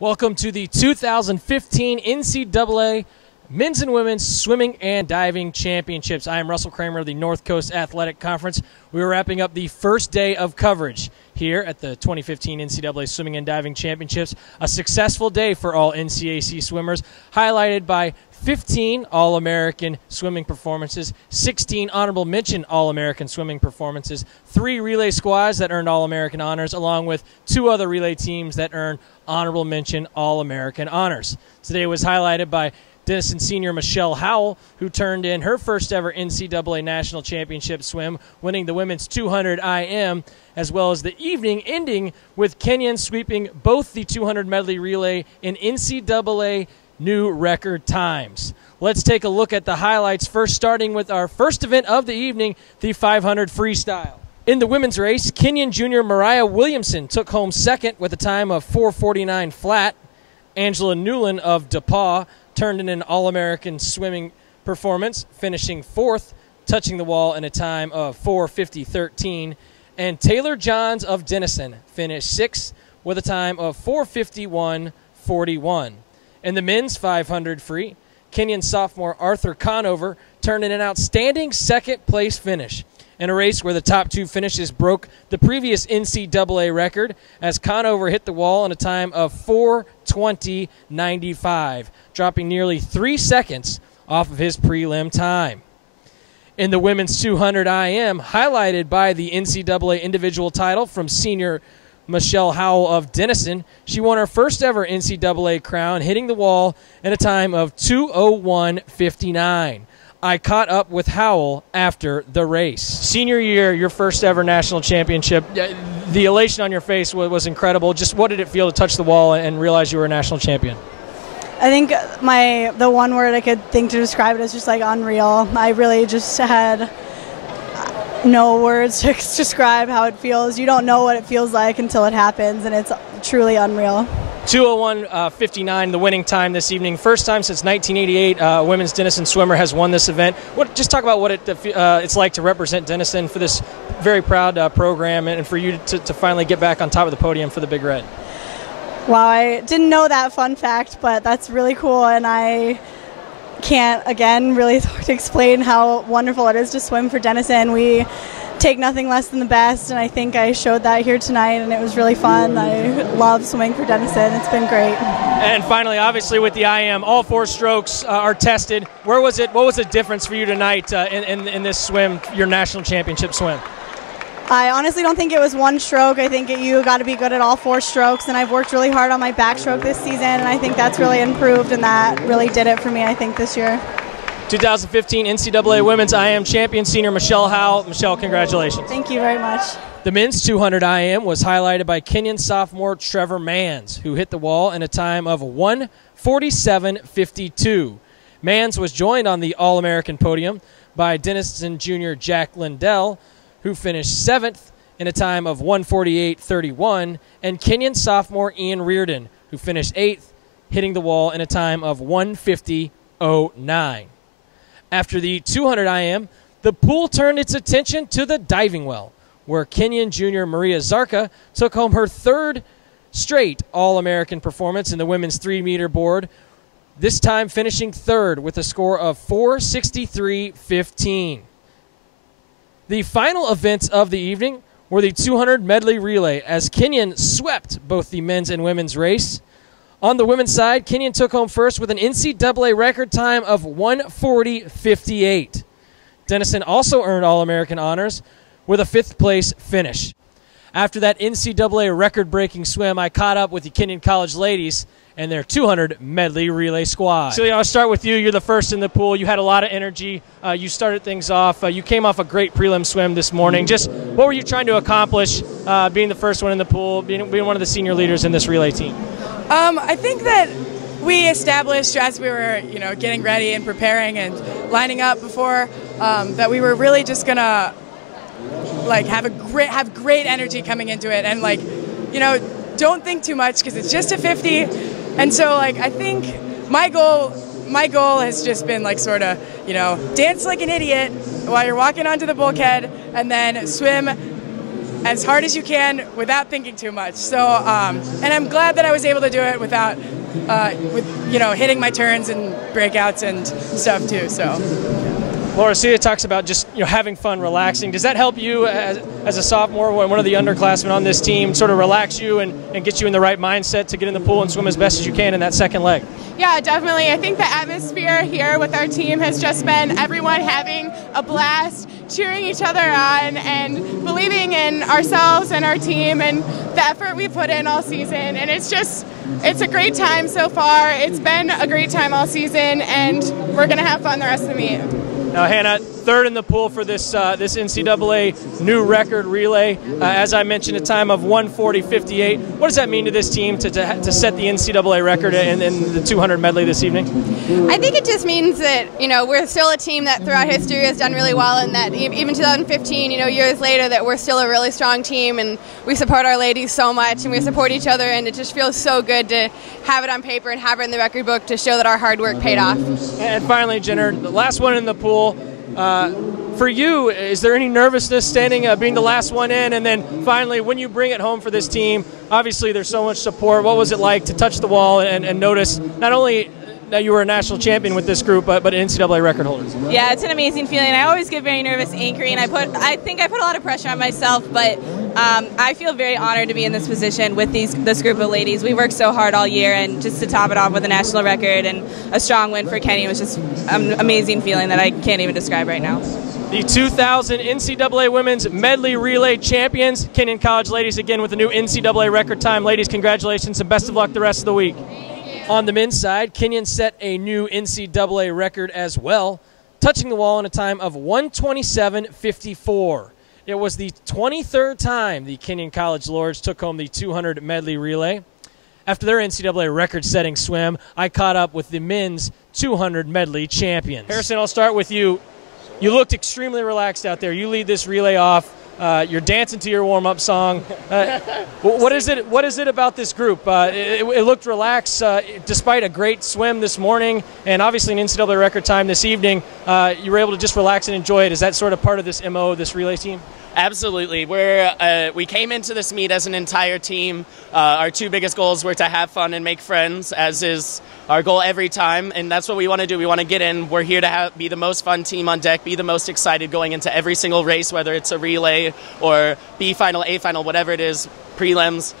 Welcome to the 2015 NCAA Men's and Women's Swimming and Diving Championships. I am Russell Kramer of the North Coast Athletic Conference. We are wrapping up the first day of coverage here at the 2015 NCAA Swimming and Diving Championships. A successful day for all NCAC swimmers, highlighted by 15 All-American swimming performances, 16 honorable mention All-American swimming performances, 3 relay squads that earned All-American honors, along with 2 other relay teams that earned honorable mention All-American honors. Today was highlighted by Denison senior Michelle Howell, who turned in her first ever NCAA National Championship swim, winning the women's 200 IM, as well as the evening ending with Kenyon sweeping both the 200 medley relay in NCAA new record times. Let's take a look at the highlights, first starting with our first event of the evening, the 500 freestyle. In the women's race, Kenyon junior Mariah Williamson took home second with a time of 4:49 flat. Angela Newland of DePauw turned in an All-American swimming performance, finishing fourth, touching the wall in a time of 4:50.13. And Taylor Johns of Denison finished sixth with a time of 4:51.41. In the men's 500 free, Kenyon sophomore Arthur Conover turned in an outstanding second-place finish in a race where the top 2 finishes broke the previous NCAA record as Conover hit the wall in a time of 4:20.95, dropping nearly 3 seconds off of his prelim time. In the women's 200 IM, highlighted by the NCAA individual title from senior Michelle Howell of Denison, she won her first ever NCAA crown, hitting the wall in a time of 2:01.59. I caught up with Howell after the race. Senior year, your first ever national championship. The elation on your face was incredible. Just what did it feel to touch the wall and realize you were a national champion? I think the one word I could think to describe it is just like unreal. I really just had no words to describe how it feels. You don't know what it feels like until it happens, and it's truly unreal. 2:01.59, the winning time this evening. First time since 1988, a women's Denison swimmer has won this event. Just talk about what it's like to represent Denison for this very proud program, and for you to finally get back on top of the podium for the Big Red. Wow, I didn't know that fun fact, but that's really cool, and I can't, again, really explain how wonderful it is to swim for Denison. We take nothing less than the best, and I think I showed that here tonight, and it was really fun. I love swimming for Denison. It's been great. And finally, obviously with the IM, all 4 strokes are tested. What was the difference for you tonight in this swim, your national championship swim? I honestly don't think it was one stroke. I think you got to be good at all 4 strokes, and I've worked really hard on my backstroke this season, and I think that's really improved, and that really did it for me, I think, this year. 2015 NCAA Women's IM champion, senior Michelle Howell. Michelle, congratulations. Thank you very much. The men's 200 IM was highlighted by Kenyon sophomore Trevor Manns, who hit the wall in a time of 1:47.52. Manns was joined on the All-American podium by Denison junior Jack Lindell, who finished 7th in a time of 1:48.31, and Kenyon sophomore Ian Reardon, who finished 8th, hitting the wall in a time of 1:50.09. After the 200 IM, the pool turned its attention to the diving well, where Kenyon junior Maria Zarka took home her 3rd straight All-American performance in the women's 3-meter board, this time finishing 3rd with a score of 4:63.15. The final events of the evening were the 200 medley relay, as Kenyon swept both the men's and women's race. On the women's side, Kenyon took home first with an NCAA record time of 1:40.58. Denison also earned All-American honors with a 5th-place finish. After that NCAA record-breaking swim, I caught up with the Kenyon College ladies and their 200 medley relay squad. Celia, I'll start with you. You're the first in the pool. You had a lot of energy. You started things off. You came off a great prelim swim this morning. Just what were you trying to accomplish being the first one in the pool, being one of the senior leaders in this relay team? I think that we established as we were, getting ready and preparing and lining up before that we were really just gonna have great energy coming into it, and don't think too much because it's just a 50. And so I think my goal has just been dance like an idiot while you're walking onto the bulkhead, and then swim as hard as you can without thinking too much. So, and I'm glad that I was able to do it without, hitting my turns and breakouts and stuff too. So. Laura Cia talks about just having fun, relaxing. Does that help you as a sophomore, when one of the underclassmen on this team, sort of relax you and get you in the right mindset to get in the pool and swim as best as you can in that second leg? Yeah, definitely. I think the atmosphere here with our team has just been everyone having a blast, cheering each other on, and believing in ourselves and our team and the effort we put in all season. And it's a great time so far. It's been a great time all season, and we're going to have fun the rest of the meet. Now, Hannah, third in the pool for this NCAA new record relay. As I mentioned, a time of 1:40.58. What does that mean to this team to set the NCAA record in the 200 medley this evening? I think it just means that, we're still a team that throughout history has done really well, and that even 2015, years later, that we're still a really strong team, and we support our ladies so much, and we support each other, and it just feels so good to have it on paper and have it in the record book to show that our hard work paid off. And finally, Jenner, the last one in the pool. For you, is there any nervousness standing, being the last one in, and then finally, when you bring it home for this team, obviously there's so much support. What was it like to touch the wall and notice not only that you were a national champion with this group, but NCAA record holders? Yeah, it's an amazing feeling. I always get very nervous anchoring. I think I put a lot of pressure on myself, but I feel very honored to be in this position with this group of ladies. We worked so hard all year, and just to top it off with a national record and a strong win for Kenyon was just an amazing feeling that I can't even describe right now. The 2000 NCAA Women's Medley Relay Champions, Kenyon College ladies, again with a new NCAA record time. Ladies, congratulations and best of luck the rest of the week. On the men's side, Kenyon set a new NCAA record as well, touching the wall in a time of 1:27.54. It was the 23rd time the Kenyon College Lords took home the 200 medley relay. After their NCAA record-setting swim, I caught up with the men's 200 medley champions. Harrison, I'll start with you. You looked extremely relaxed out there. You lead this relay off. You're dancing to your warm-up song. What is it about this group? It looked relaxed despite a great swim this morning and obviously an NCAA record time this evening. You were able to just relax and enjoy it. Is that sort of part of this MO of this relay team? Absolutely. We came into this meet as an entire team. Our two biggest goals were to have fun and make friends, as is our goal every time, and that's what we want to do. We want to get in. We're here to be the most fun team on deck, be the most excited going into every single race, whether it's a relay or B final, A final, whatever it is, prelims.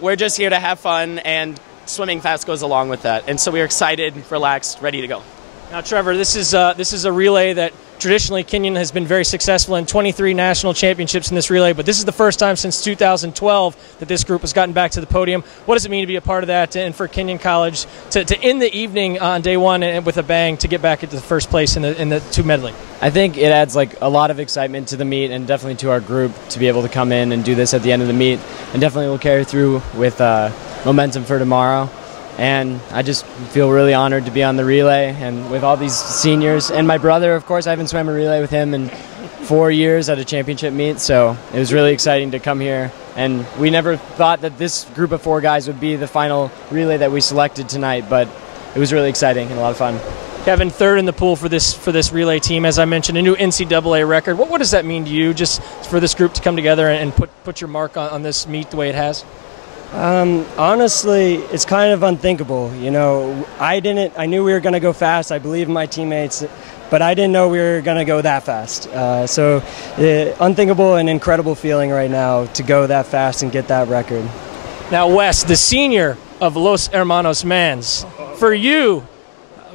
We're just here to have fun, and swimming fast goes along with that. And so we're excited, relaxed, ready to go. Now, Trevor, this is a relay that traditionally Kenyon has been very successful in, 23 national championships in this relay, but this is the first time since 2012 that this group has gotten back to the podium. What does it mean to be a part of that and for Kenyon College to end the evening on day one and with a bang to get back into the first place in the two medley? I think it adds a lot of excitement to the meet and definitely to our group to be able to come in and do this at the end of the meet, and definitely will carry through with momentum for tomorrow. And I just feel really honored to be on the relay and with all these seniors. And my brother, of course, I haven't swam a relay with him in 4 years at a championship meet, so it was really exciting to come here. And we never thought that this group of 4 guys would be the final relay that we selected tonight, but it was really exciting and a lot of fun. Kevin, third in the pool for this relay team, as I mentioned, a new NCAA record. What does that mean to you, just for this group to come together and put your mark on this meet the way it has? Honestly, it's kind of unthinkable. I knew we were going to go fast. I believe in my teammates, but I didn't know we were going to go that fast. So unthinkable and incredible feeling right now to go that fast and get that record. Now, Wes, the senior of Los Hermanos Mans, for you,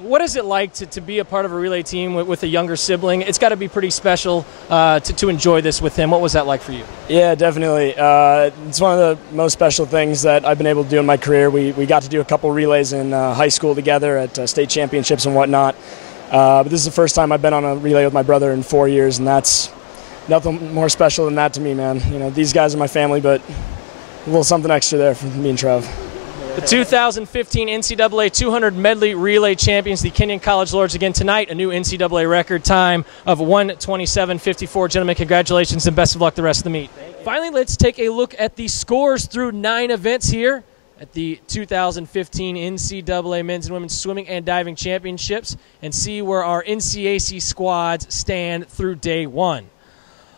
what is it like to be a part of a relay team with a younger sibling? It's got to be pretty special to enjoy this with him. What was that like for you? Yeah, definitely. It's one of the most special things that I've been able to do in my career. We got to do a couple relays in high school together at state championships and whatnot. But this is the first time I've been on a relay with my brother in 4 years, and that's nothing more special than that to me, man. These guys are my family, but a little something extra there for me and Trev. The 2015 NCAA 200 medley relay champions, the Kenyon College Lords, again tonight, a new NCAA record time of 1:27.54. Gentlemen, congratulations and best of luck the rest of the meet. Finally, let's take a look at the scores through 9 events here at the 2015 NCAA Men's and Women's Swimming and Diving Championships and see where our NCAC squads stand through day 1.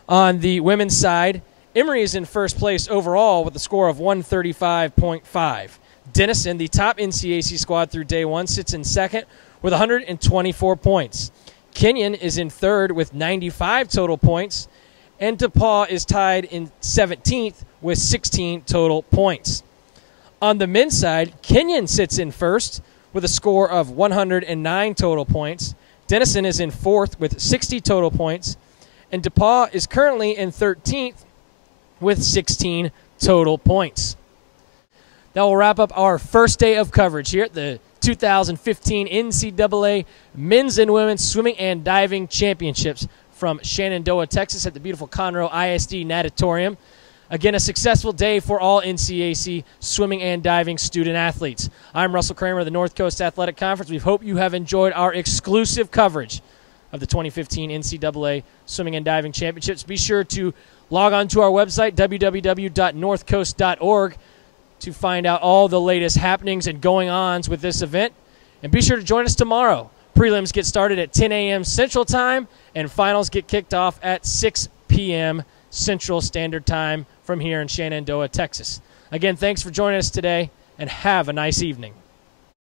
On the women's side, Emory is in first place overall with a score of 135.5. Denison, the top NCAC squad through day one, sits in second with 124 points. Kenyon is in third with 95 total points, and DePauw is tied in 17th with 16 total points. On the men's side, Kenyon sits in first with a score of 109 total points. Denison is in fourth with 60 total points, and DePauw is currently in 13th with 16 total points. That will wrap up our first day of coverage here at the 2015 NCAA Men's and Women's Swimming and Diving Championships from Shenandoah, Texas at the beautiful Conroe ISD Natatorium. Again, a successful day for all NCAC swimming and diving student athletes. I'm Russell Kramer of the North Coast Athletic Conference. We hope you have enjoyed our exclusive coverage of the 2015 NCAA Swimming and Diving Championships. Be sure to log on to our website, www.northcoast.org, to find out all the latest happenings and going-ons with this event. And be sure to join us tomorrow. Prelims get started at 10 a.m. Central Time, and finals get kicked off at 6 p.m. Central Standard Time from here in Shenandoah, Texas. Again, thanks for joining us today, and have a nice evening.